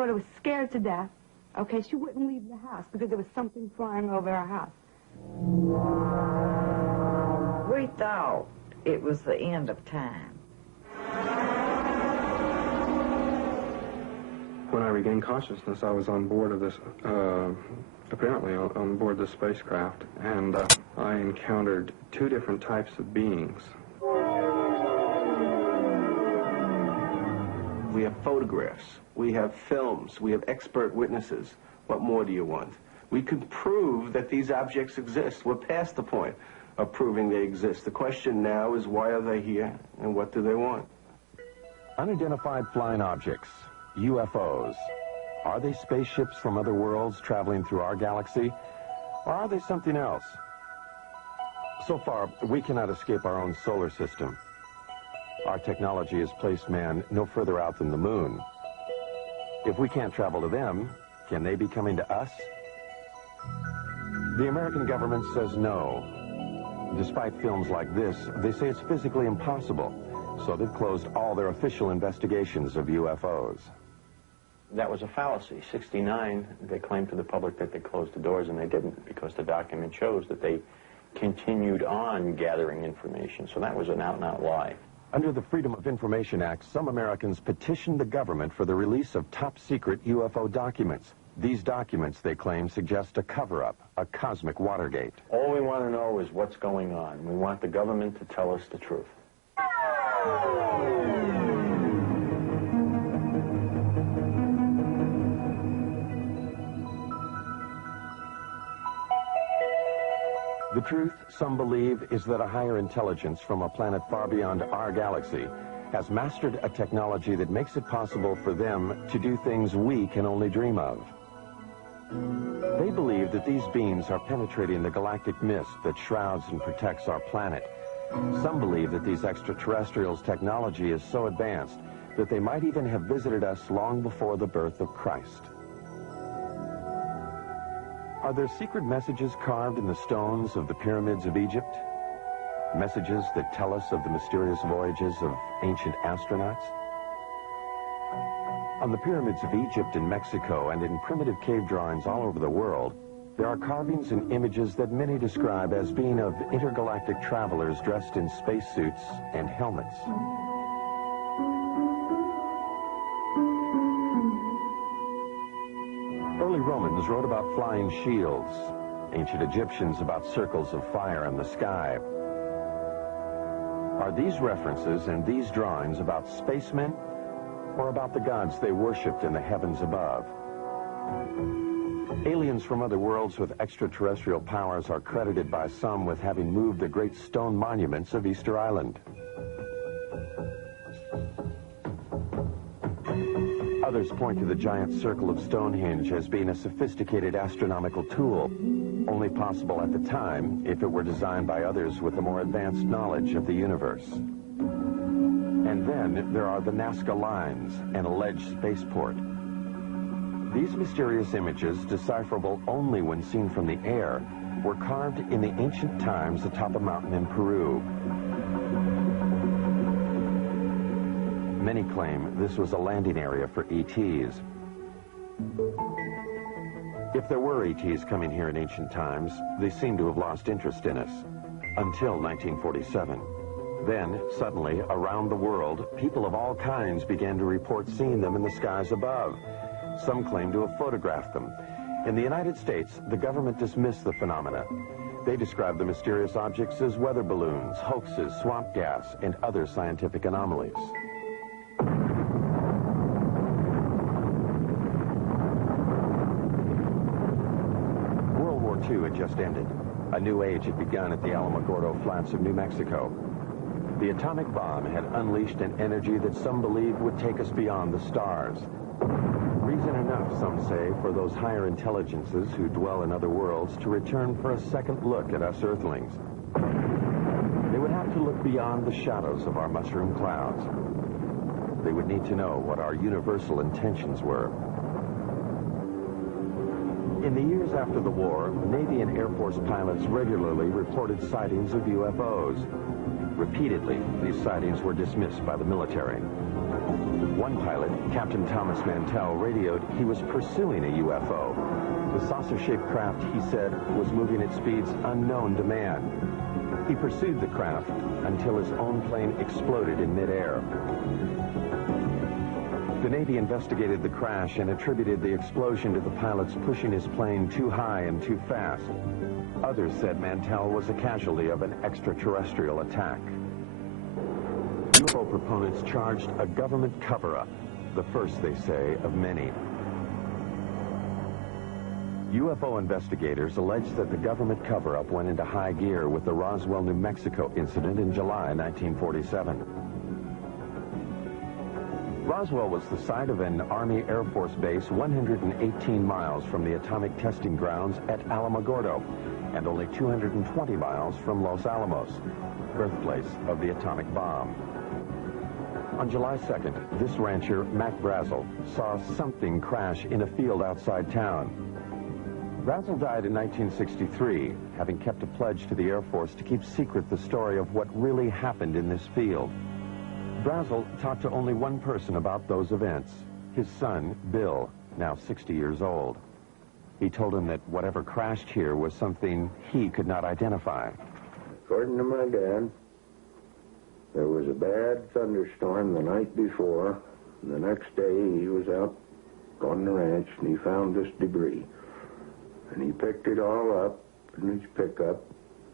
daughter was scared to death. Okay, she wouldn't leave the house because there was something flying over our house. We thought it was the end of time. When I regained consciousness, I was on board of this, apparently on board the spacecraft, and I encountered two different types of beings. We have photographs, we have films, we have expert witnesses. What more do you want? We can prove that these objects exist. We're past the point of proving they exist. The question now is, why are they here, and what do they want? Unidentified flying objects, UFOs. Are they spaceships from other worlds traveling through our galaxy, or are they something else? So far, we cannot escape our own solar system. Our technology has placed man no further out than the moon. If we can't travel to them, can they be coming to us? The American government says no. Despite films like this, they say it's physically impossible, so they've closed all their official investigations of UFOs. That was a fallacy. 69, they claimed to the public that they closed the doors, and they didn't, because the document shows that they continued on gathering information. So that was an out-and-out lie. Under the Freedom of Information Act, some Americans petitioned the government for the release of top-secret UFO documents. These documents, they claim, suggest a cover-up, a cosmic Watergate. All we want to know is what's going on. We want the government to tell us the truth. The truth, some believe, is that a higher intelligence from a planet far beyond our galaxy has mastered a technology that makes it possible for them to do things we can only dream of. They believe that these beings are penetrating the galactic mist that shrouds and protects our planet. Some believe that these extraterrestrials' technology is so advanced that they might even have visited us long before the birth of Christ. Are there secret messages carved in the stones of the pyramids of Egypt? Messages that tell us of the mysterious voyages of ancient astronauts? On the pyramids of Egypt and Mexico and in primitive cave drawings all over the world, there are carvings and images that many describe as being of intergalactic travelers dressed in spacesuits and helmets. Early Romans wrote about flying shields, ancient Egyptians about circles of fire in the sky. Are these references and these drawings about spacemen or about the gods they worshipped in the heavens above? Aliens from other worlds with extraterrestrial powers are credited by some with having moved the great stone monuments of Easter Island. Others point to the giant circle of Stonehenge as being a sophisticated astronomical tool, only possible at the time if it were designed by others with a more advanced knowledge of the universe. And then there are the Nazca Lines, an alleged spaceport. These mysterious images, decipherable only when seen from the air, were carved in the ancient times atop a mountain in Peru. Many claim this was a landing area for ETs. If there were ETs coming here in ancient times, they seem to have lost interest in us, until 1947. Then, suddenly, around the world, people of all kinds began to report seeing them in the skies above. Some claim to have photographed them. In the United States, the government dismissed the phenomena. They described the mysterious objects as weather balloons, hoaxes, swamp gas, and other scientific anomalies. World War II had just ended. A new age had begun at the Alamogordo Flats of New Mexico. The atomic bomb had unleashed an energy that some believe would take us beyond the stars. Reason enough, some say, for those higher intelligences who dwell in other worlds to return for a second look at us Earthlings. They would have to look beyond the shadows of our mushroom clouds. They would need to know what our universal intentions were. In the years after the war, Navy and Air Force pilots regularly reported sightings of UFOs. Repeatedly, these sightings were dismissed by the military. One pilot, Captain Thomas Mantell, radioed he was pursuing a UFO. The saucer-shaped craft, he said, was moving at speeds unknown to man. He pursued the craft until his own plane exploded in midair. The Navy investigated the crash and attributed the explosion to the pilots pushing his plane too high and too fast. Others said Mantell was a casualty of an extraterrestrial attack. UFO proponents charged a government cover-up, the first, they say, of many. UFO investigators allege that the government cover-up went into high gear with the Roswell, New Mexico incident in July 1947. Roswell was the site of an Army Air Force base 118 miles from the atomic testing grounds at Alamogordo and only 220 miles from Los Alamos, birthplace of the atomic bomb. On July 2nd, this rancher, Mac Brazel, saw something crash in a field outside town. Brazel died in 1963, having kept a pledge to the Air Force to keep secret the story of what really happened in this field. Brazel talked to only one person about those events, his son, Bill, now 60 years old. He told him that whatever crashed here was something he could not identify. According to my dad, there was a bad thunderstorm the night before. The next day he was out on the ranch and he found this debris. And he picked it all up in his pickup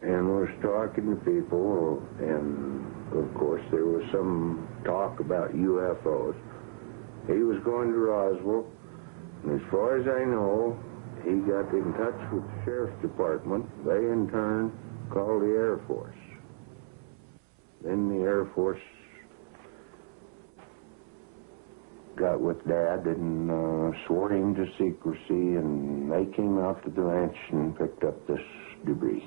and was talking to people, and of course there was some talk about UFOs. He was going to Roswell, and as far as I know, he got in touch with the Sheriff's Department. They in turn called the Air Force. Then the Air Force got with Dad and swore him to secrecy, and they came out to the ranch and picked up this debris.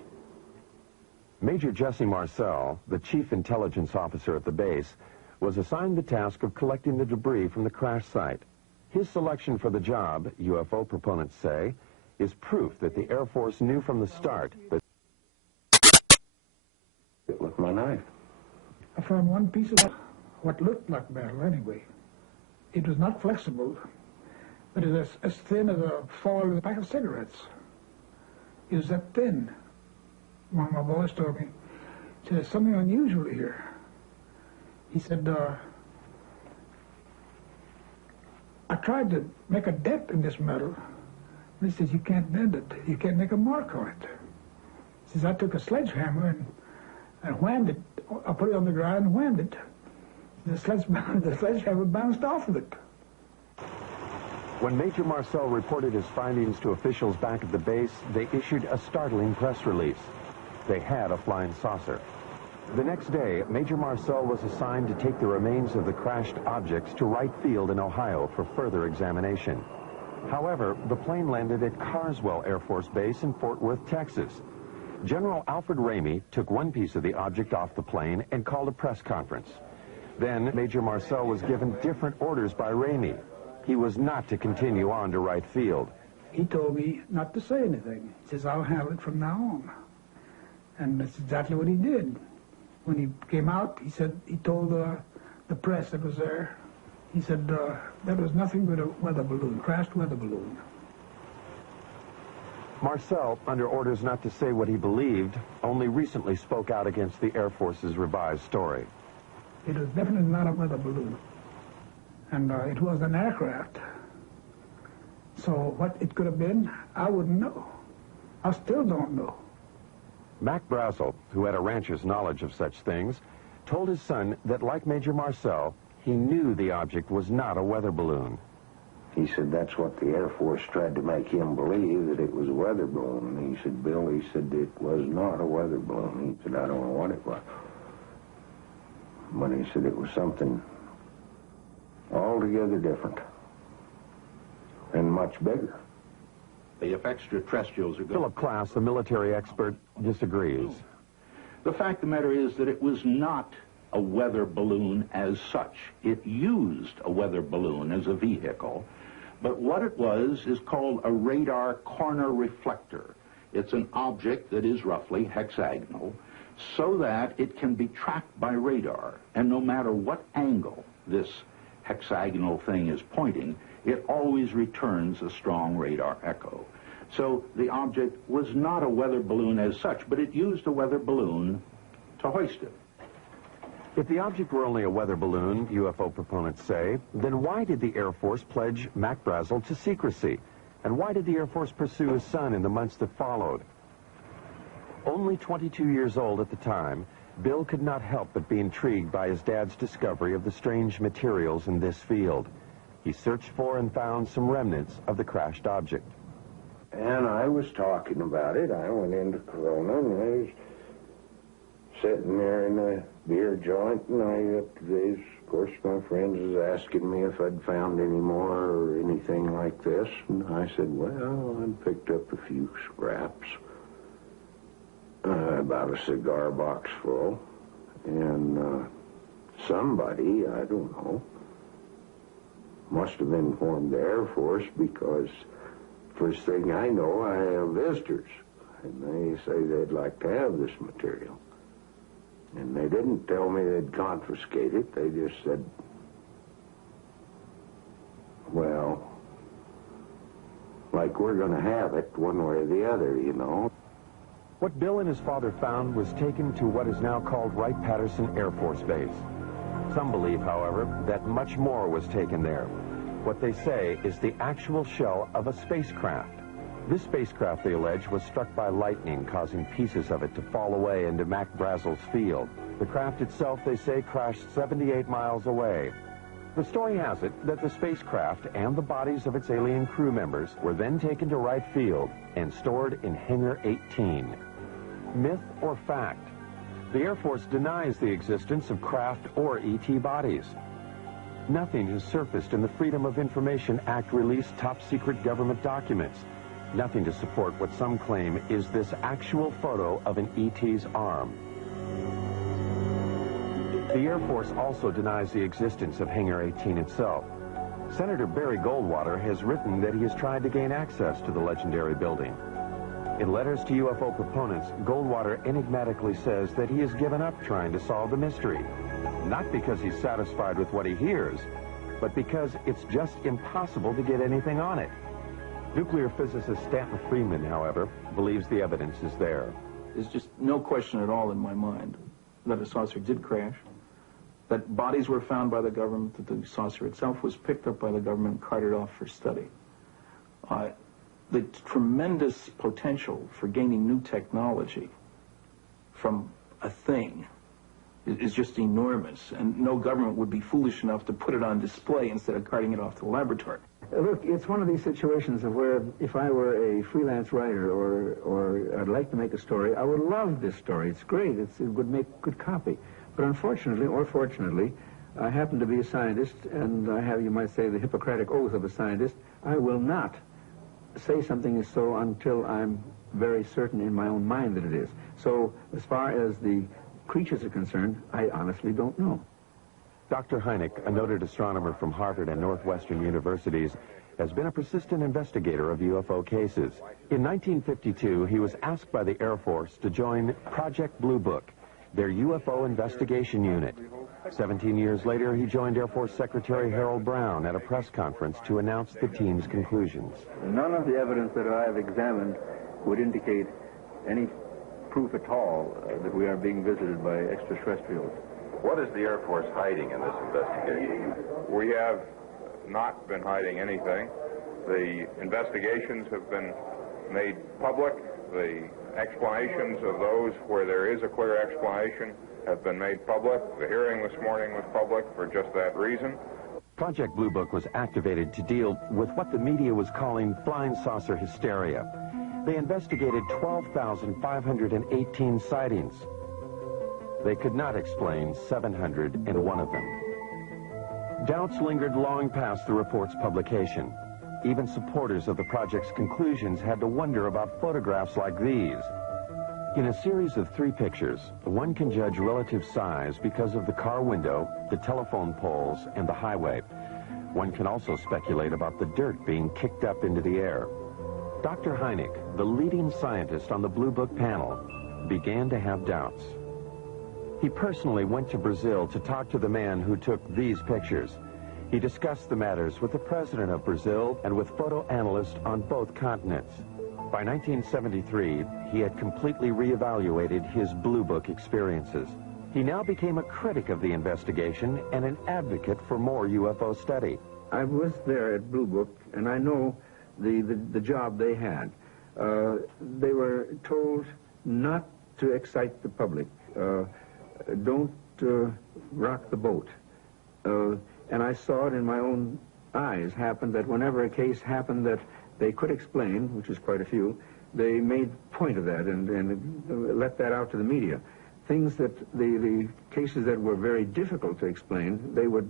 Major Jesse Marcel, the chief intelligence officer at the base, was assigned the task of collecting the debris from the crash site. His selection for the job, UFO proponents say, is proof that the Air Force knew from the start that... With my knife. I found one piece of what looked like metal anyway. It was not flexible, but it was as thin as a foil in a pack of cigarettes. It was that thin. One of my boys told me, he said, there's something unusual here. He said, I tried to make a dent in this metal. And he says, you can't bend it. You can't make a mark on it. He says, I took a sledgehammer and whammed it. I put it on the ground and whammed it. The sledgehammer bounced off of it. When Major Marcel reported his findings to officials back at the base, they issued a startling press release. They had a flying saucer. The next day, Major Marcel was assigned to take the remains of the crashed objects to Wright Field in Ohio for further examination. However, the plane landed at Carswell Air Force Base in Fort Worth, Texas. General Alfred Ramey took one piece of the object off the plane and called a press conference. Then Major Marcel was given different orders by Ramey. He was not to continue on to Wright Field. He told me not to say anything. He says, I'll handle it from now on. And that's exactly what he did. When he came out, he said, he told the press that was there, he said, that was nothing but a weather balloon, crashed weather balloon. Marcel, under orders not to say what he believed, only recently spoke out against the Air Force's revised story. It was definitely not a weather balloon. And it was an aircraft. So what it could have been, I wouldn't know. I still don't know. Mac Brazel, who had a rancher's knowledge of such things, told his son that, like Major Marcel, he knew the object was not a weather balloon. He said that's what the Air Force tried to make him believe, that it was a weather balloon. And he said, Bill, he said, it was not a weather balloon. He said, I don't know what it was. But he said it was something altogether different and much bigger. If extraterrestrials are going... Philip Klass, the military expert, disagrees. The fact of the matter is that it was not a weather balloon as such. It used a weather balloon as a vehicle, but what it was is called a radar corner reflector. It's an object that is roughly hexagonal, so that it can be tracked by radar, and no matter what angle this hexagonal thing is pointing, it always returns a strong radar echo. So the object was not a weather balloon as such, but it used a weather balloon to hoist it. If the object were only a weather balloon, UFO proponents say, then why did the Air Force pledge Mac Brazel to secrecy? And why did the Air Force pursue his son in the months that followed? Only 22 years old at the time, Bill could not help but be intrigued by his dad's discovery of the strange materials in this field. He searched for and found some remnants of the crashed object. And I was talking about it. I went into Corona, and I was sitting there in a beer joint, and of course, my friends was asking me if I'd found any more or anything like this, and I said, well, I picked up a few scraps, about a cigar box full, and somebody, I don't know, must have informed the Air Force, because first thing I know, I have visitors, and they say they'd like to have this material. And they didn't tell me they'd confiscate it. They just said, well, like we're going to have it one way or the other, you know. What Bill and his father found was taken to what is now called Wright-Patterson Air Force Base. Some believe, however, that much more was taken there. What they say is the actual shell of a spacecraft. This spacecraft, they allege, was struck by lightning, causing pieces of it to fall away into Mac Brazel's field. The craft itself, they say, crashed 78 miles away. The story has it that the spacecraft and the bodies of its alien crew members were then taken to Wright Field and stored in Hangar 18. Myth or fact? The Air Force denies the existence of craft or ET bodies. Nothing has surfaced in the Freedom of Information Act released top-secret government documents. Nothing to support what some claim is this actual photo of an ET's arm. The Air Force also denies the existence of Hangar 18 itself. Senator Barry Goldwater has written that he has tried to gain access to the legendary building. In letters to UFO proponents, Goldwater enigmatically says that he has given up trying to solve the mystery. Not because he's satisfied with what he hears, but because it's just impossible to get anything on it. Nuclear physicist Stanton Friedman, however, believes the evidence is there. There's just no question at all in my mind that a saucer did crash, that bodies were found by the government, that the saucer itself was picked up by the government and carted off for study. The tremendous potential for gaining new technology from a thing is just enormous, and no government would be foolish enough to put it on display instead of carting it off to the laboratory. Look, it's one of these situations of where if I were a freelance writer or I'd like to make a story, I would love this story. It's great. It would make good copy. But unfortunately, or fortunately, I happen to be a scientist, and I have, you might say, the Hippocratic oath of a scientist. I will not say something is so until I'm very certain in my own mind that it is. So as far as the creatures are concerned, I honestly don't know. Dr. Hynek, a noted astronomer from Harvard and Northwestern universities, has been a persistent investigator of UFO cases. In 1952, he was asked by the Air Force to join Project Blue Book, their UFO investigation unit. 17 years later, he joined Air Force Secretary Harold Brown at a press conference to announce the team's conclusions. None of the evidence that I have examined would indicate any proof at all that we are being visited by extraterrestrials. What is the Air Force hiding in this investigation? We have not been hiding anything. The investigations have been made public. The explanations of those where there is a clear explanation have been made public. The hearing this morning was public for just that reason. Project Blue Book was activated to deal with what the media was calling flying saucer hysteria. They investigated 12,518 sightings. They could not explain 701 of them. Doubts lingered long past the report's publication. Even supporters of the project's conclusions had to wonder about photographs like these. In a series of 3 pictures, one can judge relative size because of the car window, the telephone poles, and the highway. One can also speculate about the dirt being kicked up into the air. Dr. Hynek, the leading scientist on the Blue Book panel, began to have doubts. He personally went to Brazil to talk to the man who took these pictures. He discussed the matters with the president of Brazil and with photo analysts on both continents. By 1973, he had completely reevaluated his Blue Book experiences. He now became a critic of the investigation and an advocate for more UFO study. I was there at Blue Book, and I know the job they had. They were told not to excite the public. Don't rock the boat. And I saw it in my own eyes happen that whenever a case happened that they could explain, which is quite a few, they made point of that and let that out to the media. Things that the cases that were very difficult to explain, they would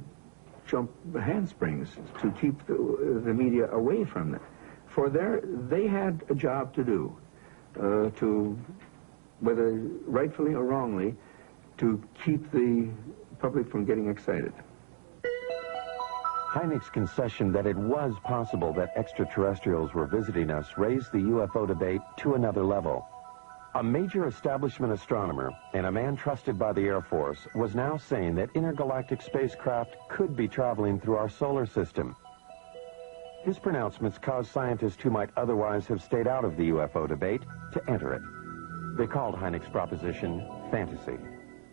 jump the handsprings to keep the media away from it. For they had a job to do, to, whether rightfully or wrongly, to keep the public from getting excited. Hynek's concession that it was possible that extraterrestrials were visiting us raised the UFO debate to another level. A major establishment astronomer and a man trusted by the Air Force was now saying that intergalactic spacecraft could be traveling through our solar system. His pronouncements caused scientists who might otherwise have stayed out of the UFO debate to enter it. They called Hynek's proposition fantasy.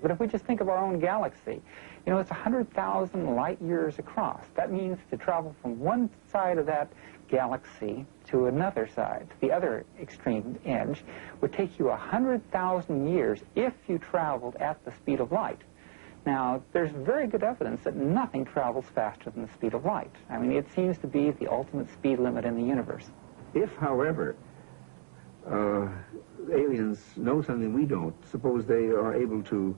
But if we just think of our own galaxy, you know, it's 100,000 light years across. That means to travel from one side of that galaxy to another side, to the other extreme edge, would take you 100,000 years if you traveled at the speed of light. Now, there's very good evidence that nothing travels faster than the speed of light. I mean, it seems to be the ultimate speed limit in the universe. If, however, aliens know something we don't, suppose they are able to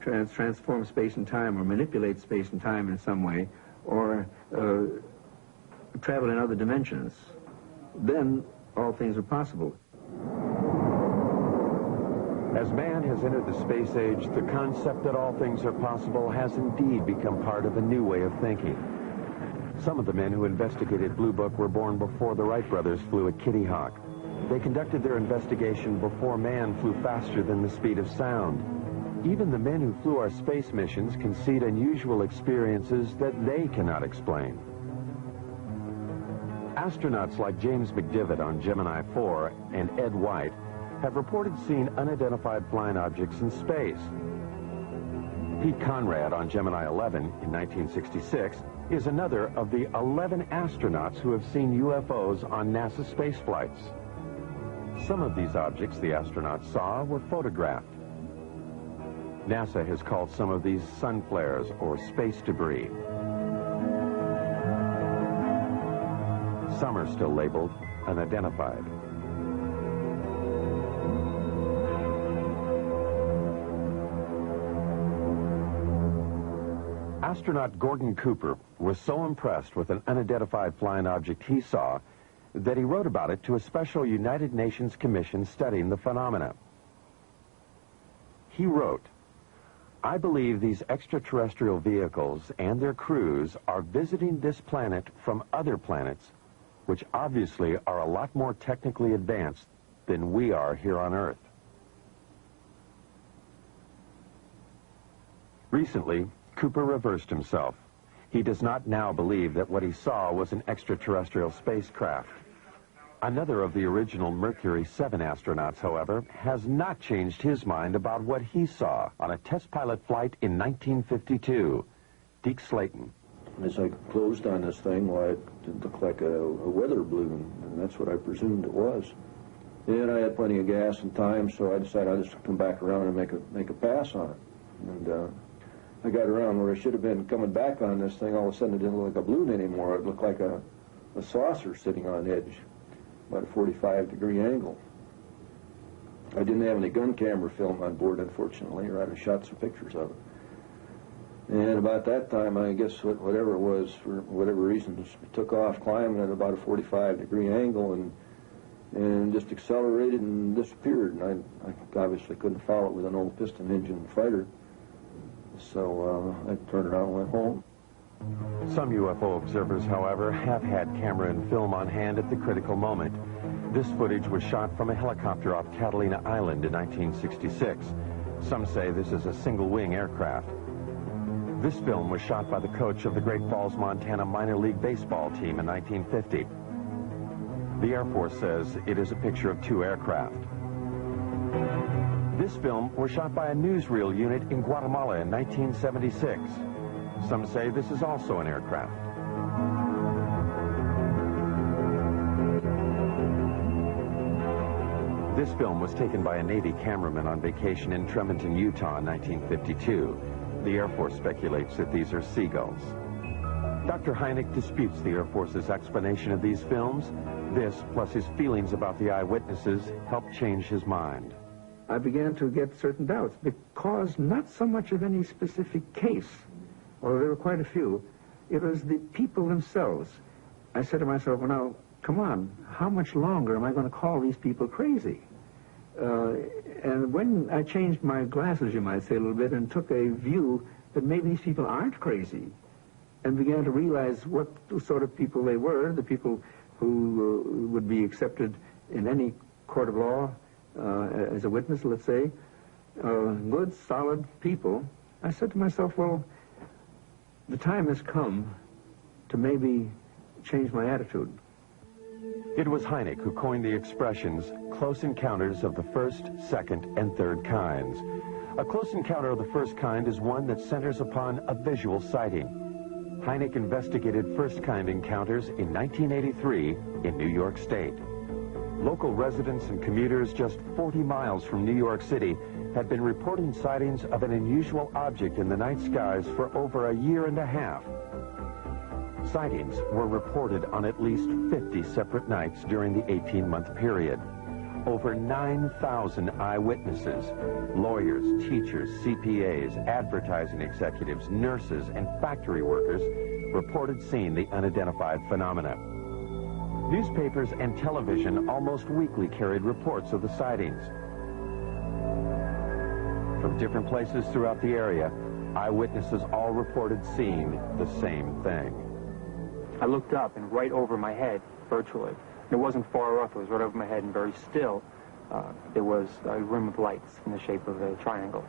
transform space and time or manipulate space and time in some way, or travel in other dimensions, then all things are possible. As man has entered the space age, the concept that all things are possible has indeed become part of a new way of thinking. Some of the men who investigated Blue Book were born before the Wright brothers flew a Kitty Hawk. They conducted their investigation before man flew faster than the speed of sound. Even the men who flew our space missions concede unusual experiences that they cannot explain. Astronauts like James McDivitt on Gemini 4 and Ed White have reported seeing unidentified flying objects in space. Pete Conrad on Gemini 11 in 1966 is another of the 11 astronauts who have seen UFOs on NASA space flights. Some of these objects the astronauts saw were photographed. NASA has called some of these sun flares or space debris. Some are still labeled unidentified. Astronaut Gordon Cooper was so impressed with an unidentified flying object he saw that he wrote about it to a special United Nations commission studying the phenomena. He wrote, "I believe these extraterrestrial vehicles and their crews are visiting this planet from other planets, which obviously are a lot more technically advanced than we are here on Earth." Recently, Cooper reversed himself. He does not now believe that what he saw was an extraterrestrial spacecraft. Another of the original Mercury 7 astronauts, however, has not changed his mind about what he saw on a test pilot flight in 1952. Deke Slayton. As I closed on this thing, well, it looked like a weather balloon, and that's what I presumed it was. And I had plenty of gas and time, so I decided I'd just come back around and make a pass on it. And I got around where I should have been coming back on this thing. All of a sudden, it didn't look like a balloon anymore. It looked like a saucer sitting on edge, about a 45-degree angle. I didn't have any gun camera film on board, unfortunately, or I'd have shot some pictures of it. And about that time, I guess whatever it was, for whatever reason, it took off climbing at about a 45-degree angle and just accelerated and disappeared. And I obviously couldn't follow it with an old piston engine fighter. So I turned around and went home. Some UFO observers, however, have had camera and film on hand at the critical moment. This footage was shot from a helicopter off Catalina Island in 1966. Some say this is a single-wing aircraft. This film was shot by the coach of the Great Falls, Montana minor league baseball team in 1950. The Air Force says it is a picture of two aircraft. This film was shot by a newsreel unit in Guatemala in 1976. Some say this is also an aircraft. This film was taken by a Navy cameraman on vacation in Tremonton, Utah in 1952. The Air Force speculates that these are seagulls. Dr. Hynek disputes the Air Force's explanation of these films. This, plus his feelings about the eyewitnesses, helped change his mind. I began to get certain doubts because not so much of any specific case, although there were quite a few, it was the people themselves. I said to myself, well, now, come on, how much longer am I going to call these people crazy? And when I changed my glasses, you might say, a little bit, and took a view that maybe these people aren't crazy, and began to realize what sort of people they were, the people who would be accepted in any court of law as a witness, let's say, good, solid people, I said to myself, well, the time has come to maybe change my attitude. It was Hynek who coined the expressions close encounters of the first, second, and third kinds. A close encounter of the first kind is one that centers upon a visual sighting. Hynek investigated first-kind encounters in 1983 in New York State. Local residents and commuters just 40 miles from New York City had been reporting sightings of an unusual object in the night skies for over a year and a half. Sightings were reported on at least 50 separate nights during the 18-month period. Over 9,000 eyewitnesses, lawyers, teachers, CPAs, advertising executives, nurses, and factory workers reported seeing the unidentified phenomena. Newspapers and television almost weekly carried reports of the sightings. From different places throughout the area, eyewitnesses all reported seeing the same thing. I looked up, and right over my head, virtually, it wasn't far off, it was right over my head and very still, there was a rim of lights in the shape of a triangle.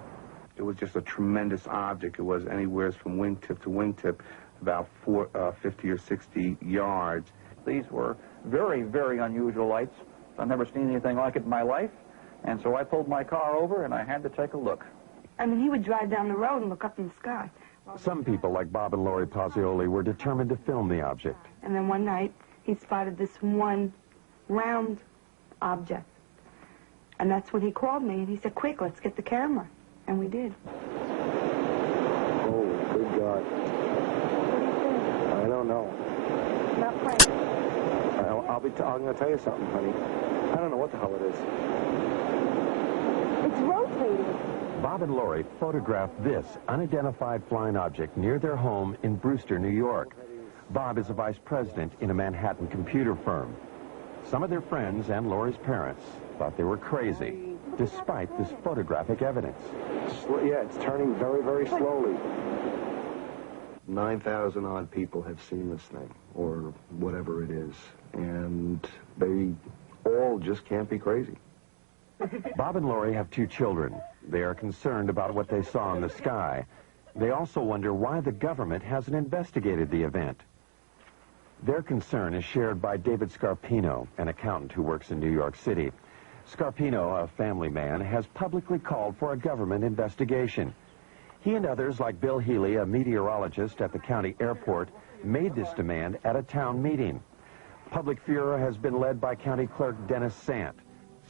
It was just a tremendous object. It was anywhere from wingtip to wingtip, about 50 or 60 yards. These were very, very unusual lights. I've never seen anything like it in my life, and so I pulled my car over and I had to take a look. I mean, he would drive down the road and look up in the sky. Some people, like Bob and Lori Pozzioli, were determined to film the object. And then one night, he spotted this one round object. And that's when he called me, and he said, quick, let's get the camera. And we did. Oh, good God. What do you think? I don't know. Not quite. I'm going to tell you something, honey. I don't know what the hell it is. It's rotating. Bob and Lori photographed this unidentified flying object near their home in Brewster, New York. Bob is a vice president in a Manhattan computer firm. Some of their friends and Lori's parents thought they were crazy, despite this photographic evidence. Yeah, it's turning very, very slowly. 9,000 odd people have seen this thing, or whatever it is, and they all just can't be crazy. Bob and Lori have two children. They are concerned about what they saw in the sky. They also wonder why the government hasn't investigated the event. Their concern is shared by David Scarpino, an accountant who works in New York City. Scarpino, a family man, has publicly called for a government investigation. He and others, like Bill Healy, a meteorologist at the county airport, made this demand at a town meeting. Public furor has been led by County Clerk Dennis Sant.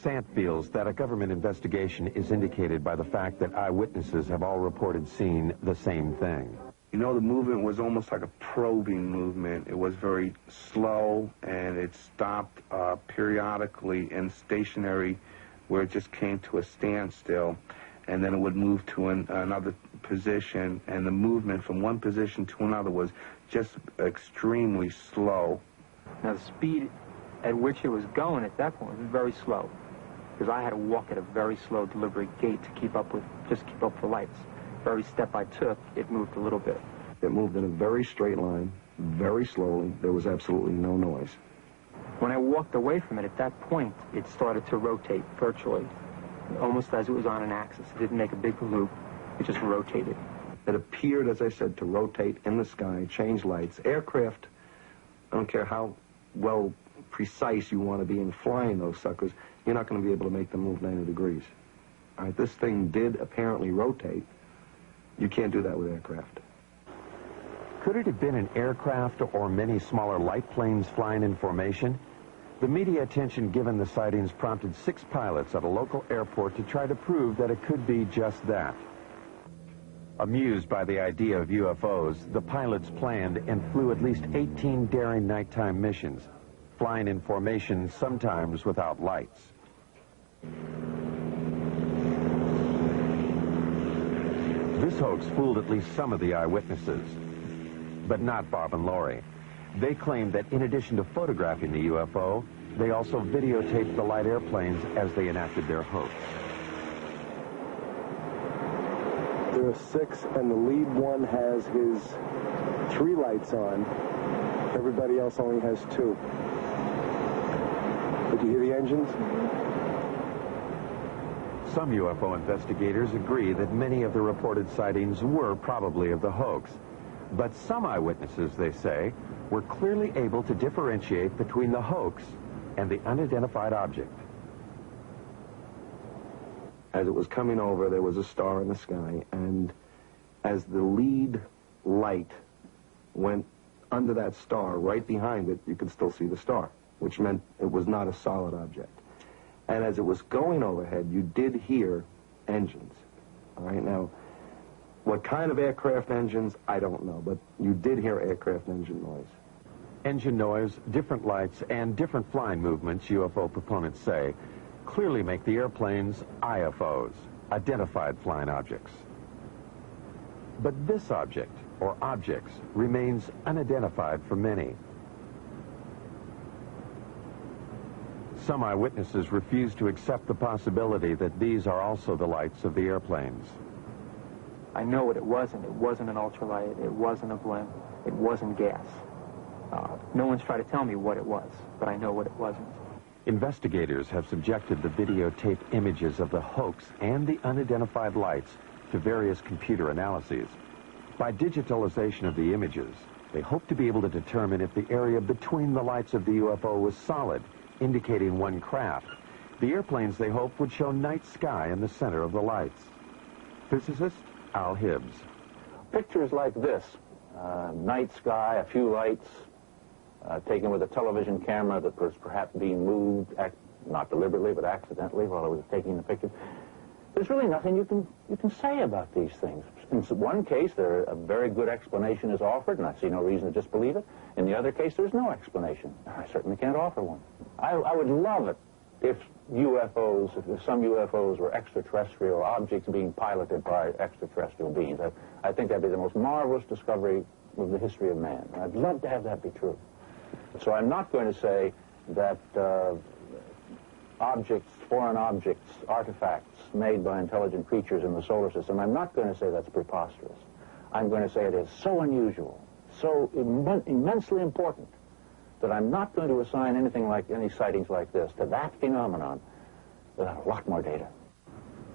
Sant feels that a government investigation is indicated by the fact that eyewitnesses have all reported seeing the same thing. You know, the movement was almost like a probing movement. It was very slow, and it stopped periodically and stationary, where it just came to a standstill, and then it would move to another position, and the movement from one position to another was just extremely slow. Now, the speed at which it was going at that point was very slow, because I had to walk at a very slow, deliberate gait to keep up with the lights. Every step I took, it moved a little bit. It moved in a very straight line, very slowly. There was absolutely no noise. When I walked away from it, at that point, it started to rotate virtually, almost as it was on an axis. It didn't make a big loop. It just rotated. that appeared, as I said, to rotate in the sky, change lights. Aircraft, I don't care how well precise you want to be in flying those suckers, you're not going to be able to make them move 90 degrees. All right, this thing did apparently rotate. You can't do that with aircraft. Could it have been an aircraft or many smaller light planes flying in formation? The media attention given the sightings prompted 6 pilots at a local airport to try to prove that it could be just that. Amused by the idea of UFOs, the pilots planned and flew at least 18 daring nighttime missions, flying in formation, sometimes without lights. This hoax fooled at least some of the eyewitnesses, but not Bob and Lori. They claimed that in addition to photographing the UFO, they also videotaped the light airplanes as they enacted their hoax. There are 6, and the lead one has his 3 lights on. Everybody else only has 2. Did you hear the engines? Some UFO investigators agree that many of the reported sightings were probably of the hoax. But some eyewitnesses, they say, were clearly able to differentiate between the hoax and the unidentified object. As it was coming over, there was a star in the sky, and as the lead light went under that star, right behind it, you could still see the star, which meant it was not a solid object. And as it was going overhead, you did hear engines. All right, now, what kind of aircraft engines, I don't know, but you did hear aircraft engine noise. Engine noise, different lights, and different flying movements, UFO proponents say, clearly make the airplanes IFOs, identified flying objects. But this object, or objects, remains unidentified for many. Some eyewitnesses refuse to accept the possibility that these are also the lights of the airplanes. I know what it wasn't. It wasn't an ultralight. It wasn't a blimp. It wasn't gas. No one's tried to tell me what it was, but I know what it wasn't. Investigators have subjected the videotape images of the hoax and the unidentified lights to various computer analyses. By digitalization of the images, they hope to be able to determine if the area between the lights of the UFO was solid, indicating one craft. The airplanes, they hope, would show night sky in the center of the lights. Physicist Al Hibbs. Pictures like this, night sky, a few lights, taken with a television camera that was perhaps being moved, not deliberately, but accidentally while it was taking the picture. There's really nothing you can say about these things. In one case, a very good explanation is offered, and I see no reason to disbelieve it. In the other case, there's no explanation. I certainly can't offer one. I would love it if some UFOs were extraterrestrial objects being piloted by extraterrestrial beings. I think that'd be the most marvelous discovery of the history of man. I'd love to have that be true. So I'm not going to say that foreign objects, artifacts made by intelligent creatures in the solar system, I'm not going to say that's preposterous. I'm going to say it is so unusual, so immensely important, that I'm not going to assign any sightings like this to that phenomenon without a lot more data.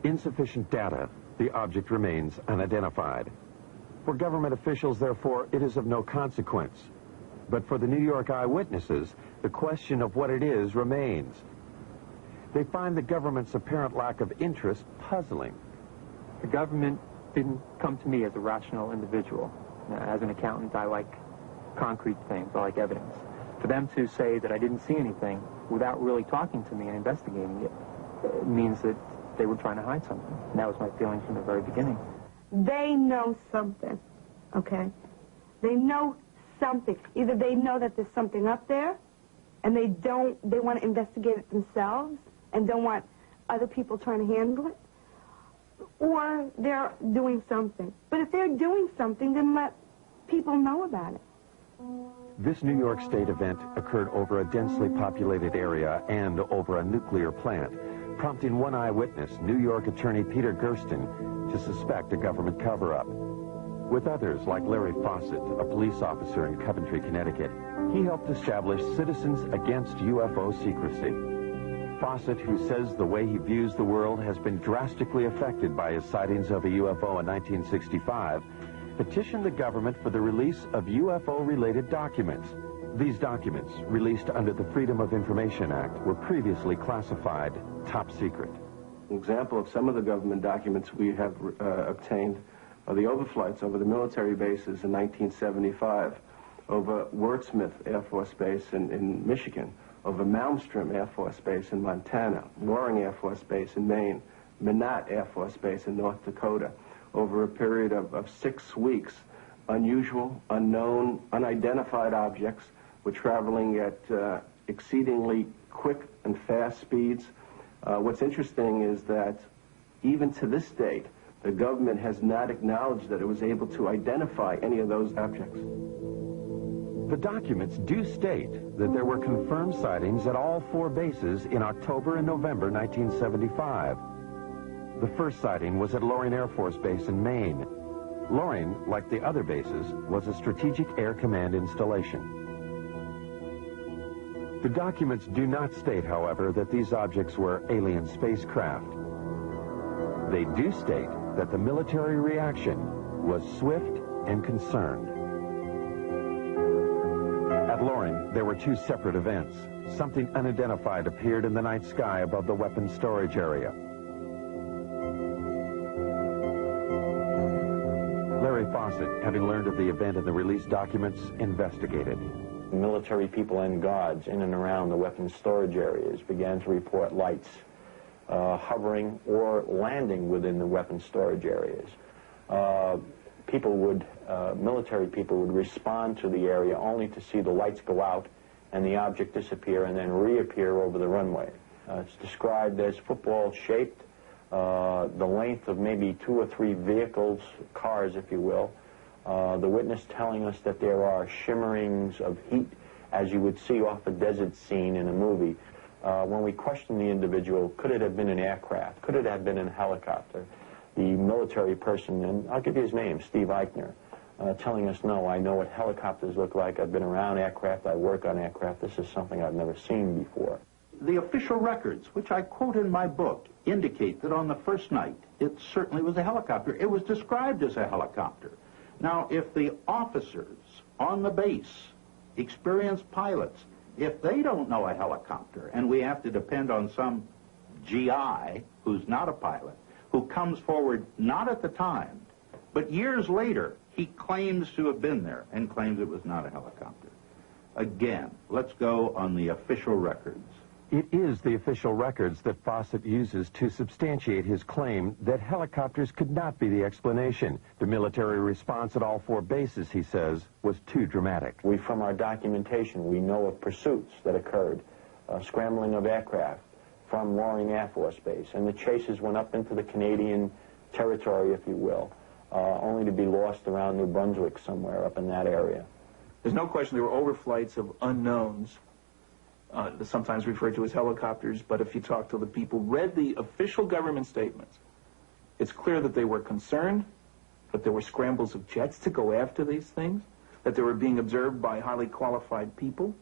Insufficient data, the object remains unidentified. For government officials, therefore, it is of no consequence. But for the New York eyewitnesses, the question of what it is remains. They find the government's apparent lack of interest puzzling. The government didn't come to me as a rational individual. As an accountant, I like concrete things. I like evidence. For them to say that I didn't see anything without really talking to me and investigating it means that they were trying to hide something. And that was my feeling from the very beginning. They know something, okay? They know something. Either they know that there's something up there, and they want to investigate it themselves and don't want other people trying to handle it, or they're doing something. But if they're doing something, then let people know about it. This New York State event occurred over a densely populated area and over a nuclear plant, prompting one eyewitness, New York attorney Peter Gersten, to suspect a government cover-up. With others, like Larry Fawcett, a police officer in Coventry, Connecticut, he helped establish Citizens Against UFO Secrecy. Fawcett, who says the way he views the world has been drastically affected by his sightings of a UFO in 1965, petitioned the government for the release of UFO-related documents. These documents, released under the Freedom of Information Act, were previously classified top secret. An example of some of the government documents we have obtained are the overflights over the military bases in 1975, over Wurtsmith Air Force Base in Michigan, over Malmstrom Air Force Base in Montana, Loring Air Force Base in Maine, Minot Air Force Base in North Dakota. Over a period of 6 weeks, unusual, unknown, unidentified objects were traveling at exceedingly quick and fast speeds. What's interesting is that even to this date, the government has not acknowledged that it was able to identify any of those objects. The documents do state that there were confirmed sightings at all 4 bases in October and November 1975. The first sighting was at Loring Air Force Base in Maine. Loring, like the other bases, was a Strategic Air Command installation. The documents do not state, however, that these objects were alien spacecraft. They do state that the military reaction was swift and concerned. At Loring, there were 2 separate events. Something unidentified appeared in the night sky above the weapons storage area. Larry Fawcett, having learned of the event and the released documents, investigated. Military people and guards in and around the weapons storage areas began to report lights hovering or landing within the weapons storage areas. Military people would respond to the area only to see the lights go out and the object disappear and then reappear over the runway. It's described as football-shaped, the length of maybe 2 or 3 vehicles, cars, if you will. The witness telling us that there are shimmerings of heat, as you would see off a desert scene in a movie. When we questioned the individual, could it have been an aircraft? Could it have been a helicopter? The military person, and I'll give you his name, Steve Eichner, telling us, no, I know what helicopters look like. I've been around aircraft. I work on aircraft. This is something I've never seen before. The official records, which I quote in my book, indicate that on the first night, it certainly was a helicopter. It was described as a helicopter. Now, if the officers on the base, experienced pilots, if they don't know a helicopter, and we have to depend on some GI who's not a pilot, who comes forward not at the time, but years later, he claims to have been there and claims it was not a helicopter. Again, let's go on the official records. It is the official records that Fawcett uses to substantiate his claim that helicopters could not be the explanation. The military response at all 4 bases, he says, was too dramatic. From our documentation, we know of pursuits that occurred, scrambling of aircraft from Loring Air Force Base, and the chases went up into the Canadian territory, if you will, only to be lost around New Brunswick somewhere up in that area. There's no question there were overflights of unknowns, sometimes referred to as helicopters, but if you talk to the people, read the official government statements, it's clear that they were concerned, that there were scrambles of jets to go after these things, that they were being observed by highly qualified people.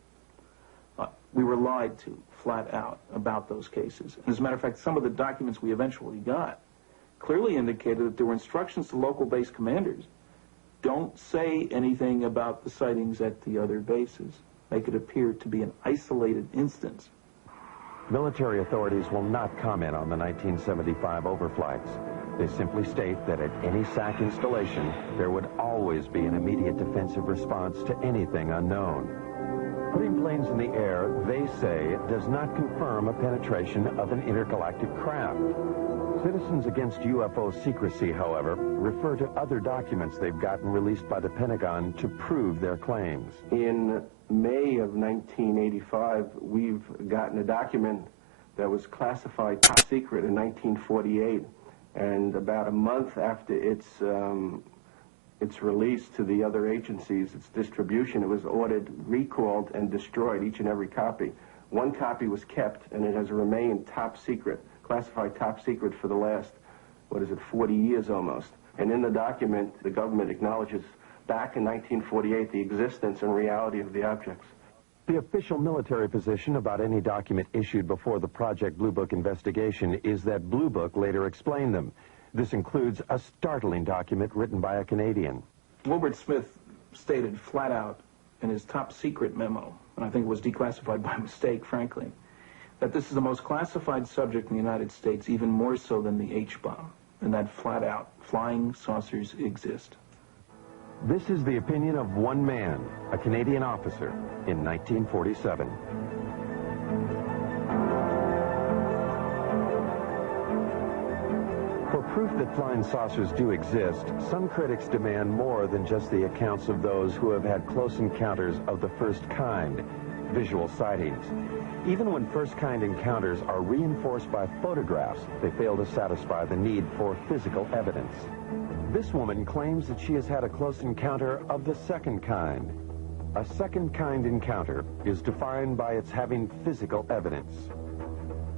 We were lied to, flat out, about those cases. As a matter of fact, some of the documents we eventually got clearly indicated that there were instructions to local base commanders. Don't say anything about the sightings at the other bases. Make it appear to be an isolated instance. Military authorities will not comment on the 1975 overflights. They simply state that at any SAC installation, there would always be an immediate defensive response to anything unknown. Putting planes in the air, they say, does not confirm a penetration of an intergalactic craft. Citizens Against UFO Secrecy, however, refer to other documents they've gotten released by the Pentagon to prove their claims. In May of 1985, we've gotten a document that was classified top secret in 1948, and about a month after its release to the other agencies, its distribution, it was ordered, recalled, and destroyed, each and every copy. One copy was kept, and it has remained top secret, classified top secret for the last, 40 years almost. And in the document, the government acknowledges back in 1948 the existence and reality of the objects. The official military position about any document issued before the Project Blue Book investigation is that Blue Book later explained them. This includes a startling document written by a Canadian. Wilbert Smith stated flat out in his top secret memo, and I think it was declassified by mistake, frankly, that this is the most classified subject in the United States, even more so than the H-bomb, and that flat out, flying saucers exist. This is the opinion of one man, a Canadian officer, in 1947. For proof that flying saucers do exist, some critics demand more than just the accounts of those who have had close encounters of the first kind, visual sightings. Even when first-kind encounters are reinforced by photographs, they fail to satisfy the need for physical evidence. This woman claims that she has had a close encounter of the second kind. A second-kind encounter is defined by its having physical evidence.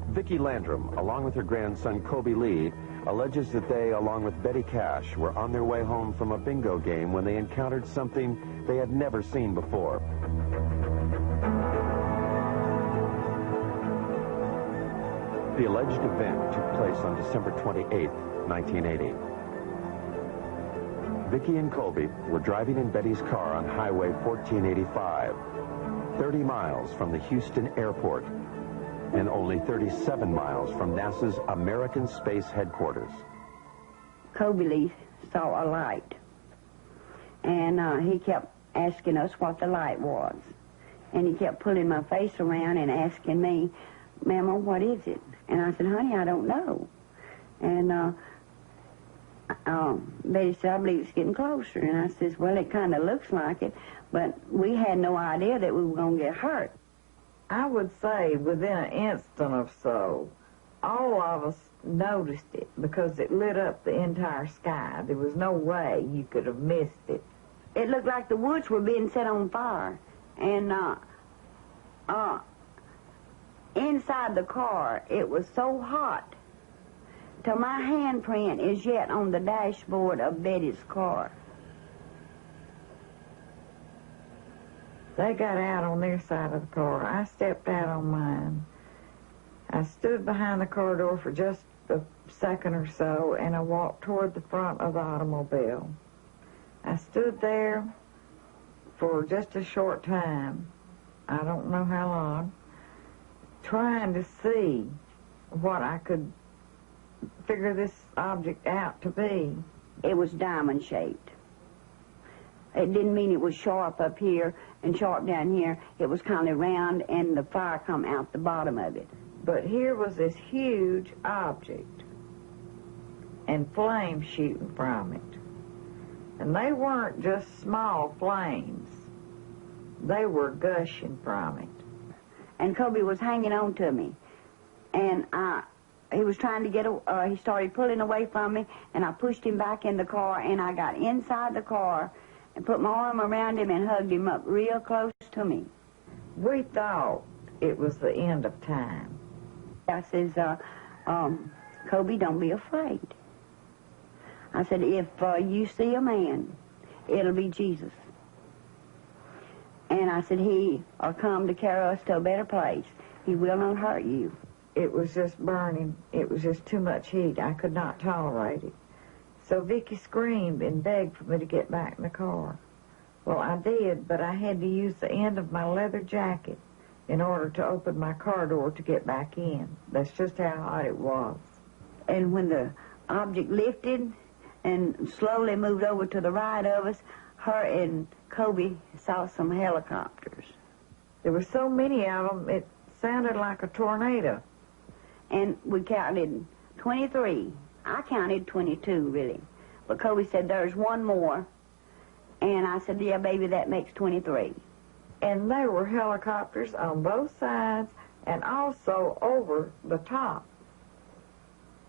Vicky Landrum, along with her grandson Kobe Lee, alleges that they, along with Betty Cash, were on their way home from a bingo game when they encountered something they had never seen before. The alleged event took place on December 28, 1980. Vicky and Colby were driving in Betty's car on Highway 1485, 30 miles from the Houston airport, and only 37 miles from NASA's American Space Headquarters. Kobe Lee saw a light, and he kept asking us what the light was. And he kept pulling my face around and asking me, "Mama, what is it?" And I said, "Honey, I don't know." And Betty said, "I believe it's getting closer." And I says, "Well, it kind of looks like it," but we had no idea that we were going to get hurt. I would say within an instant or so, all of us noticed it because it lit up the entire sky. There was no way you could have missed it. It looked like the woods were being set on fire. And inside the car, it was so hot till my handprint is yet on the dashboard of Betty's car. They got out on their side of the car. I stepped out on mine. I stood behind the car door for just a second or so, and I walked toward the front of the automobile. I stood there for just a short time, I don't know how long, trying to see what I could figure this object out to be. It was diamond-shaped. It didn't mean it was sharp up here and sharp down here. It was kind of round, and the fire come out the bottom of it. But here was this huge object and flames shooting from it. And they weren't just small flames. They were gushing from it. And Kobe was hanging on to me. And he was trying to get, he started pulling away from me, and I pushed him back in the car, and I got inside the car and put my arm around him and hugged him up real close to me. We thought it was the end of time. I says, Kobe, don't be afraid. I said, if you see a man, it'll be Jesus. And I said, he will come to carry us to a better place. He will not hurt you. It was just burning. It was just too much heat. I could not tolerate it. So Vicky screamed and begged for me to get back in the car. Well, I did, but I had to use the end of my leather jacket in order to open my car door to get back in. That's just how hot it was. And when the object lifted and slowly moved over to the right of us, her and Kobe saw some helicopters. There were so many of them, it sounded like a tornado. And we counted 23. I counted 22, really. But Kobe said, there's one more. And I said, yeah, baby, that makes 23. And there were helicopters on both sides and also over the top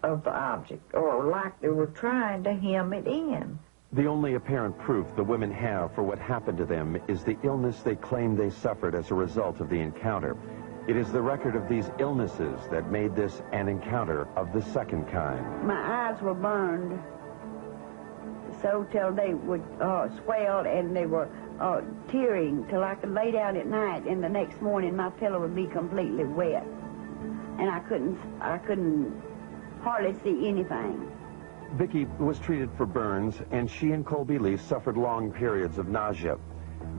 of the object, or like they were trying to hem it in. The only apparent proof the women have for what happened to them is the illness they claim they suffered as a result of the encounter. It is the record of these illnesses that made this an encounter of the second kind. My eyes were burned so till they would swelled, and they were tearing till I could lay down at night, and the next morning my pillow would be completely wet, and I couldn't hardly see anything. Vicky was treated for burns, and she and Colby Lee suffered long periods of nausea.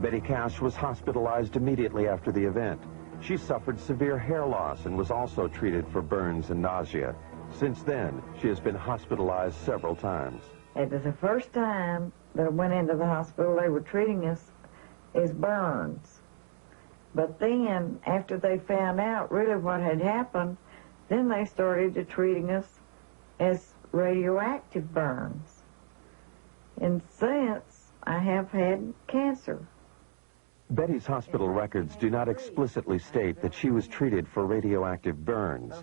Betty Cash was hospitalized immediately after the event. She suffered severe hair loss and was also treated for burns and nausea. Since then, she has been hospitalized several times. It was the first time that I went into the hospital. They were treating us as burns. But then, after they found out really what had happened, then they started treating us as radioactive burns. And since, I have had cancer. Betty's hospital records do not explicitly state that she was treated for radioactive burns.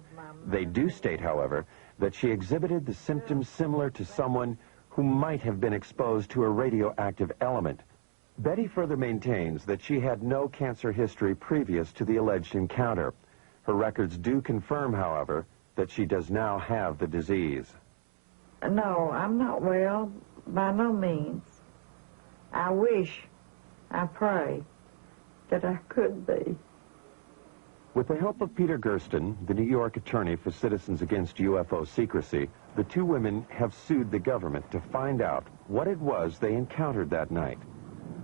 They do state, however, that she exhibited the symptoms similar to someone who might have been exposed to a radioactive element. Betty further maintains that she had no cancer history previous to the alleged encounter. Her records do confirm, however, that she does now have the disease. No, I'm not well, by no means. I wish, I pray, that I could be. With the help of Peter Gersten, the New York attorney for Citizens Against UFO Secrecy, the two women have sued the government to find out what it was they encountered that night.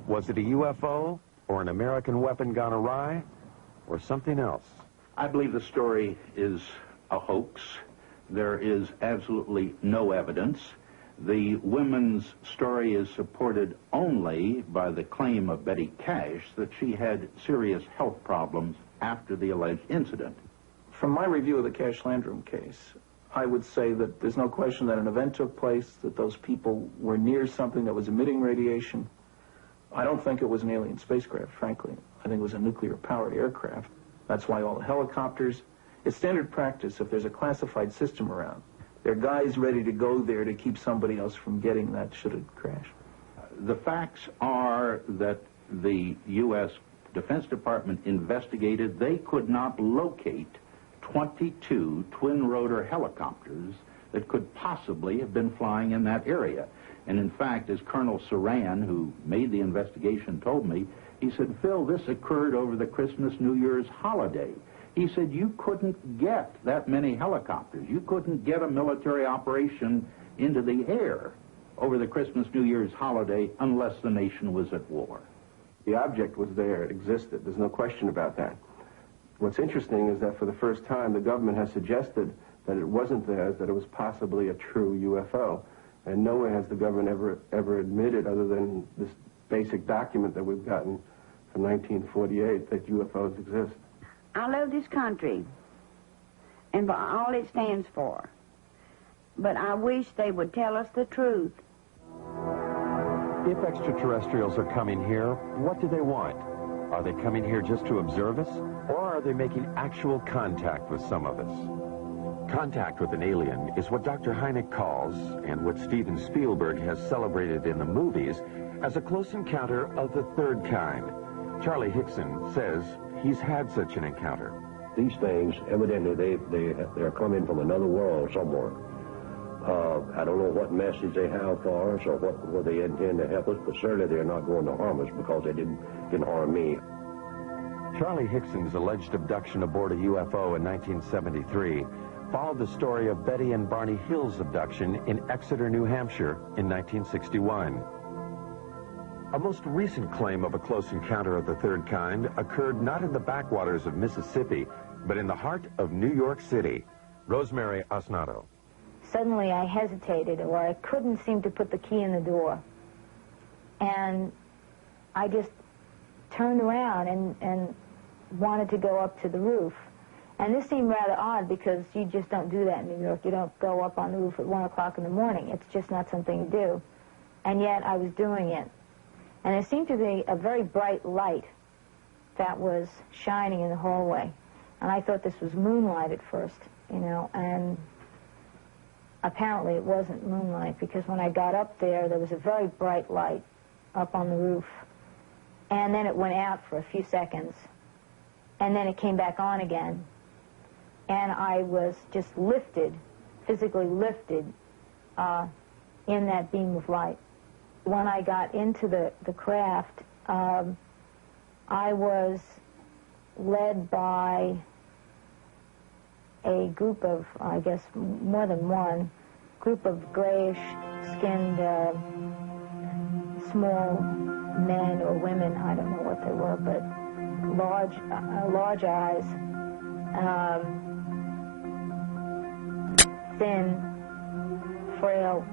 Was it a UFO, or an American weapon gone awry, or something else? I believe the story is a hoax. There is absolutely no evidence. The women's story is supported only by the claim of Betty Cash that she had serious health problems after the alleged incident. From my review of the Cash Landrum case, I would say that there's no question that an event took place, that those people were near something that was emitting radiation. I don't think it was an alien spacecraft, frankly. I think it was a nuclear-powered aircraft. That's why all the helicopters, it's standard practice if there's a classified system around. There are guys ready to go there to keep somebody else from getting that should it crash. The facts are that the U.S. Defense Department investigated. They could not locate 22 twin-rotor helicopters that could possibly have been flying in that area. And in fact, as Colonel Saran, who made the investigation, told me, he said, Phil, this occurred over the Christmas, New Year's holiday. He said, you couldn't get that many helicopters. You couldn't get a military operation into the air over the Christmas, New Year's holiday unless the nation was at war. The object was there. It existed. There's no question about that. What's interesting is that for the first time, the government has suggested that it wasn't theirs, that it was possibly a true UFO. And nowhere has the government ever admitted, other than this basic document that we've gotten from 1948, that UFOs exist. I love this country and for all it stands for, but I wish they would tell us the truth. If extraterrestrials are coming here, what do they want? Are they coming here just to observe us, or are they making actual contact with some of us? Contact with an alien is what Dr. Hynek calls, and what Steven Spielberg has celebrated in the movies, as a close encounter of the third kind. Charlie Hickson says he's had such an encounter. These things, evidently, they're coming from another world somewhere. I don't know what message they have for us or what they intend to help us, but certainly they're not going to harm us because they didn't harm me. Charlie Hickson's alleged abduction aboard a UFO in 1973 followed the story of Betty and Barney Hill's abduction in Exeter, New Hampshire in 1961. A most recent claim of a close encounter of the third kind occurred not in the backwaters of Mississippi, but in the heart of New York City. Rosemary Osnato. Suddenly I hesitated, or I couldn't seem to put the key in the door. And I just turned around and wanted to go up to the roof. And this seemed rather odd because you just don't do that in New York. You don't go up on the roof at 1 o'clock in the morning. It's just not something you do. And yet I was doing it. And there seemed to be a very bright light that was shining in the hallway. And I thought this was moonlight at first, you know, and apparently it wasn't moonlight, because when I got up there, there was a very bright light up on the roof. And then it went out for a few seconds. And then it came back on again. And I was just lifted, physically lifted, in that beam of light. When I got into the craft, I was led by a group of, I guess, more than one, group of grayish-skinned, small men or women, I don't know what they were, but large eyes, thin, frail,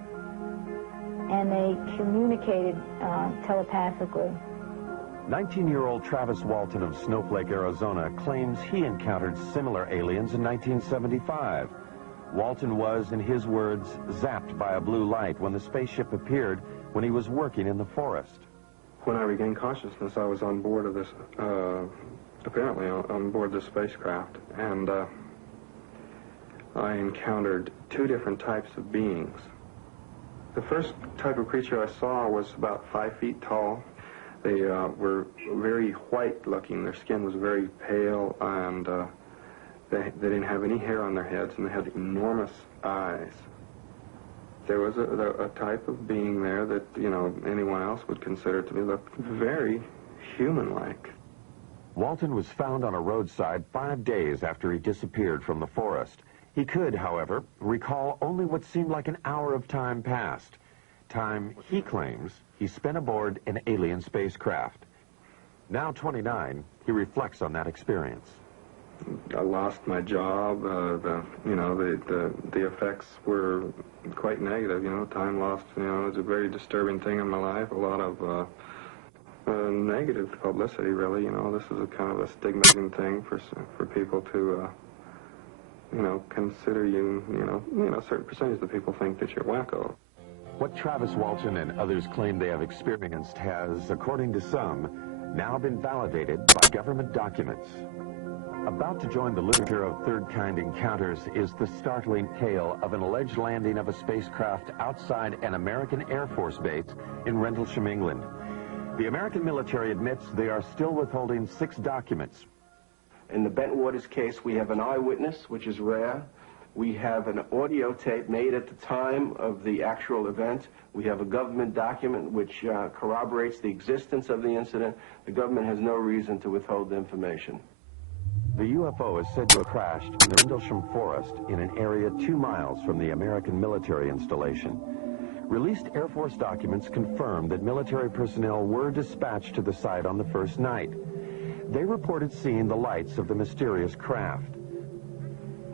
and they communicated telepathically. 19-year-old Travis Walton of Snowflake, Arizona, claims he encountered similar aliens in 1975. Walton was, in his words, zapped by a blue light when the spaceship appeared when he was working in the forest. When I regained consciousness, I was on board of this, apparently on board this spacecraft, and I encountered two different types of beings. The first type of creature I saw was about 5 feet tall. They were very white-looking. Their skin was very pale, and they didn't have any hair on their heads, and they had enormous eyes. There was a type of being there that, you know, anyone else would consider to be look very human-like. Walton was found on a roadside 5 days after he disappeared from the forest. He could, however, recall only what seemed like an hour of time passed. Time, he claims, he spent aboard an alien spacecraft. Now 29, he reflects on that experience. I lost my job. The effects were quite negative. You know, time lost. You know, it was a very disturbing thing in my life. A lot of negative publicity, really. You know, this is a kind of a stigmatizing thing for people to, you know, consider you. You know, a certain percentage of people think that you're wacko. What Travis Walton and others claim they have experienced has, according to some, now been validated by government documents. About to join the literature of third-kind encounters is the startling tale of an alleged landing of a spacecraft outside an American Air Force base in Rendlesham, England. The American military admits they are still withholding 6 documents. In the Bentwaters case, we have an eyewitness, which is rare. We have an audio tape made at the time of the actual event. We have a government document which corroborates the existence of the incident. The government has no reason to withhold the information. The UFO is said to have crashed in the Rendlesham Forest in an area 2 miles from the American military installation. Released Air Force documents confirm that military personnel were dispatched to the site on the first night. They reported seeing the lights of the mysterious craft.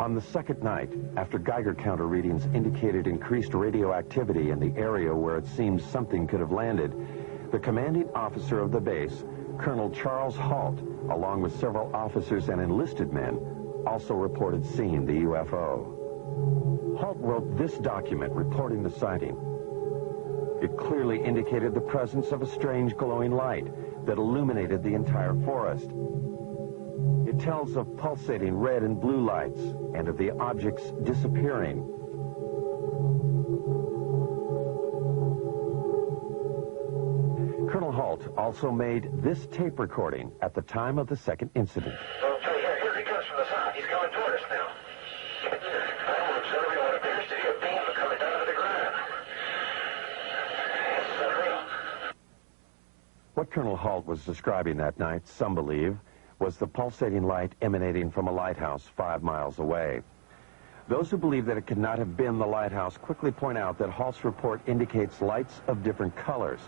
On the second night, after Geiger counter readings indicated increased radioactivity in the area where it seems something could have landed, the commanding officer of the base, Colonel Charles Halt, along with several officers and enlisted men, also reported seeing the UFO. Halt wrote this document reporting the sighting. It clearly indicated the presence of a strange glowing light that illuminated the entire forest. It tells of pulsating red and blue lights and of the objects disappearing. Colonel Halt also made this tape recording at the time of the second incident. Okay, here he comes from the south. He's coming toward us now. I don't observe what appears to be a beam coming down to the ground. This is unreal. What Colonel Halt was describing that night, some believe, was the pulsating light emanating from a lighthouse 5 miles away. Those who believe that it could not have been the lighthouse quickly point out that Halt's report indicates lights of different colors.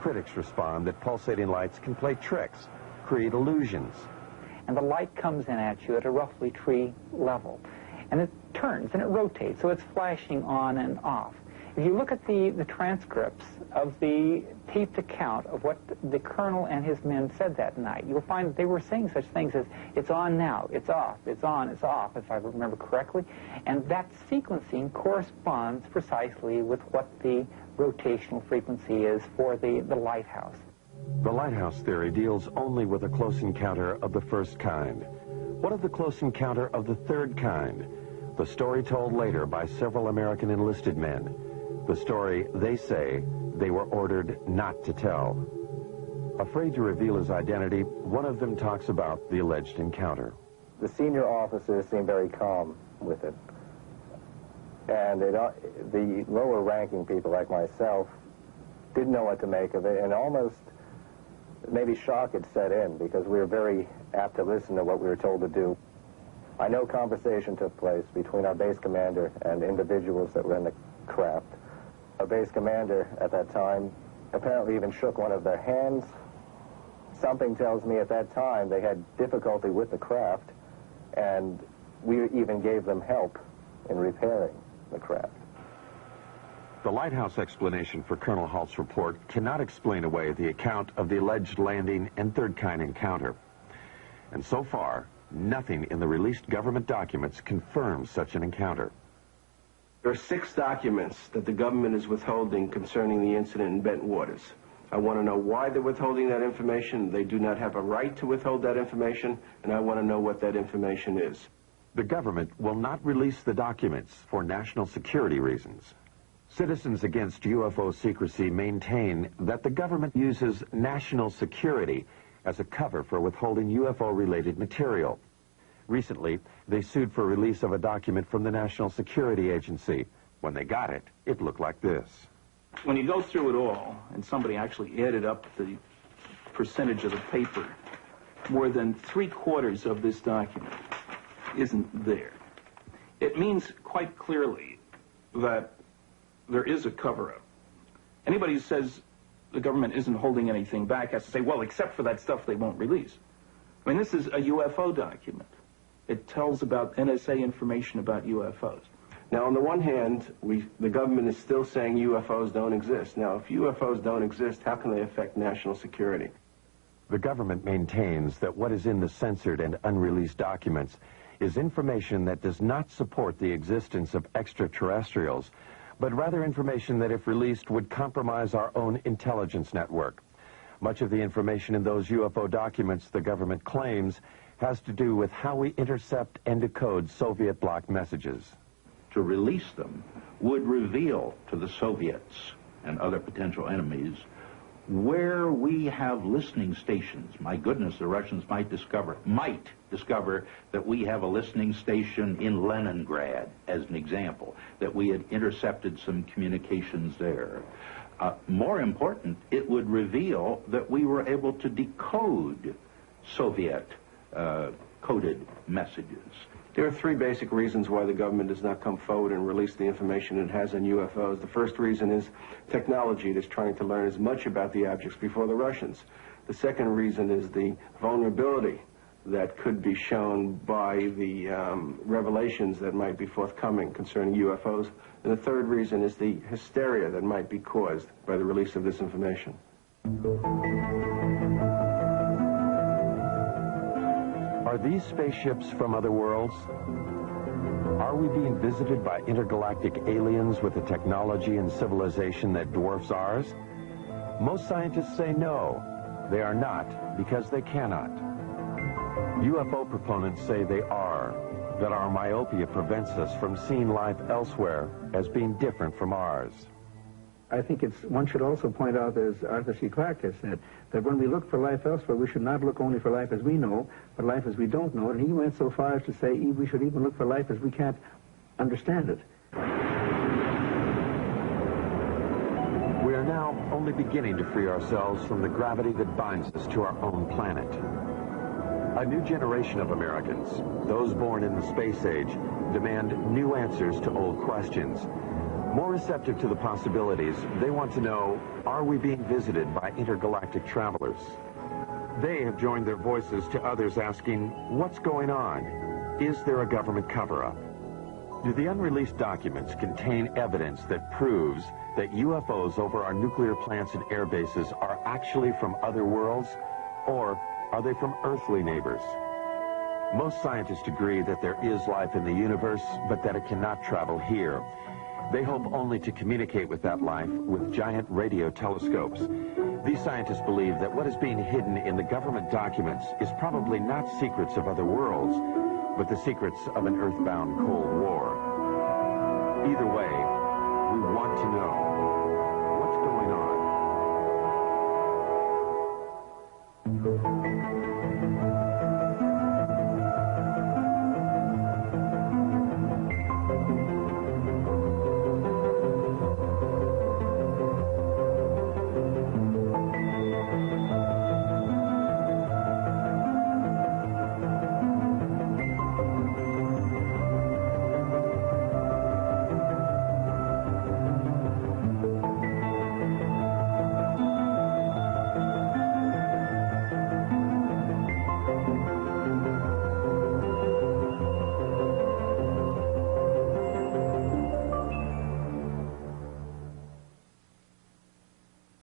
Critics respond that pulsating lights can play tricks, create illusions. And the light comes in at you at a roughly tree level. And it turns and it rotates, so it's flashing on and off. If you look at the transcripts of the taped account of what the colonel and his men said that night, you'll find that they were saying such things as, it's on now, it's off, it's on, it's off, if I remember correctly. And that sequencing corresponds precisely with what the rotational frequency is for the lighthouse. The lighthouse theory deals only with a close encounter of the first kind. What of the close encounter of the third kind? The story told later by several American enlisted men. The story, they say, they were ordered not to tell. Afraid to reveal his identity, one of them talks about the alleged encounter. The senior officers seemed very calm with it. And the lower-ranking people like myself didn't know what to make of it, and almost maybe shock had set in because we were very apt to listen to what we were told to do. I know conversation took place between our base commander and individuals that were in the craft. Our base commander at that time apparently even shook one of their hands. Something tells me at that time they had difficulty with the craft, and we even gave them help in repairing the craft. The lighthouse explanation for Colonel Halt's report cannot explain away the account of the alleged landing and third-kind encounter. And so far, nothing in the released government documents confirms such an encounter. There are 6 documents that the government is withholding concerning the incident in Bent Waters. I want to know why they're withholding that information. They do not have a right to withhold that information, and I want to know what that information is. The government will not release the documents for national security reasons. Citizens Against UFO Secrecy maintain that the government uses national security as a cover for withholding UFO-related material. Recently, they sued for release of a document from the National Security Agency. When they got it, it looked like this. When you go through it all, and somebody actually added up the percentage of the paper, more than 3/4 of this document isn't there. It means quite clearly that there is a cover-up. Anybody who says the government isn't holding anything back has to say, well, except for that stuff they won't release. I mean, this is a UFO document. It tells about NSA information about UFOs. Now, on the one hand, the government is still saying UFOs don't exist. Now, if UFOs don't exist, how can they affect national security? The government maintains that what is in the censored and unreleased documents is information that does not support the existence of extraterrestrials, but rather information that, if released, would compromise our own intelligence network. Much of the information in those UFO documents, the government claims, has to do with how we intercept and decode Soviet bloc messages. To release them would reveal to the Soviets and other potential enemies where we have listening stations. My goodness, the Russians might discover that we have a listening station in Leningrad, as an example, that we had intercepted some communications there. More important, it would reveal that we were able to decode Soviet coded messages. There are 3 basic reasons why the government does not come forward and release the information it has on UFOs. The first reason is technology. It is trying to learn as much about the objects before the Russians. The second reason is the vulnerability that could be shown by the revelations that might be forthcoming concerning UFOs. And the third reason is the hysteria that might be caused by the release of this information. Are these spaceships from other worlds? Are we being visited by intergalactic aliens with a technology and civilization that dwarfs ours? Most scientists say no, they are not, because they cannot. UFO proponents say they are, that our myopia prevents us from seeing life elsewhere as being different from ours. I think one should also point out, as Arthur C. Clarke has said, that when we look for life elsewhere, we should not look only for life as we know, but life as we don't know. And he went so far as to say we should even look for life as we can't understand it. We are now only beginning to free ourselves from the gravity that binds us to our own planet. A new generation of Americans, those born in the space age, demand new answers to old questions. More receptive to the possibilities, they want to know, are we being visited by intergalactic travelers? They have joined their voices to others asking, what's going on? Is there a government cover-up? Do the unreleased documents contain evidence that proves that UFOs over our nuclear plants and air bases are actually from other worlds, or are they from earthly neighbors? Most scientists agree that there is life in the universe, but that it cannot travel here. They hope only to communicate with that life with giant radio telescopes. These scientists believe that what is being hidden in the government documents is probably not secrets of other worlds, but the secrets of an earthbound Cold War. Either way, we want to know.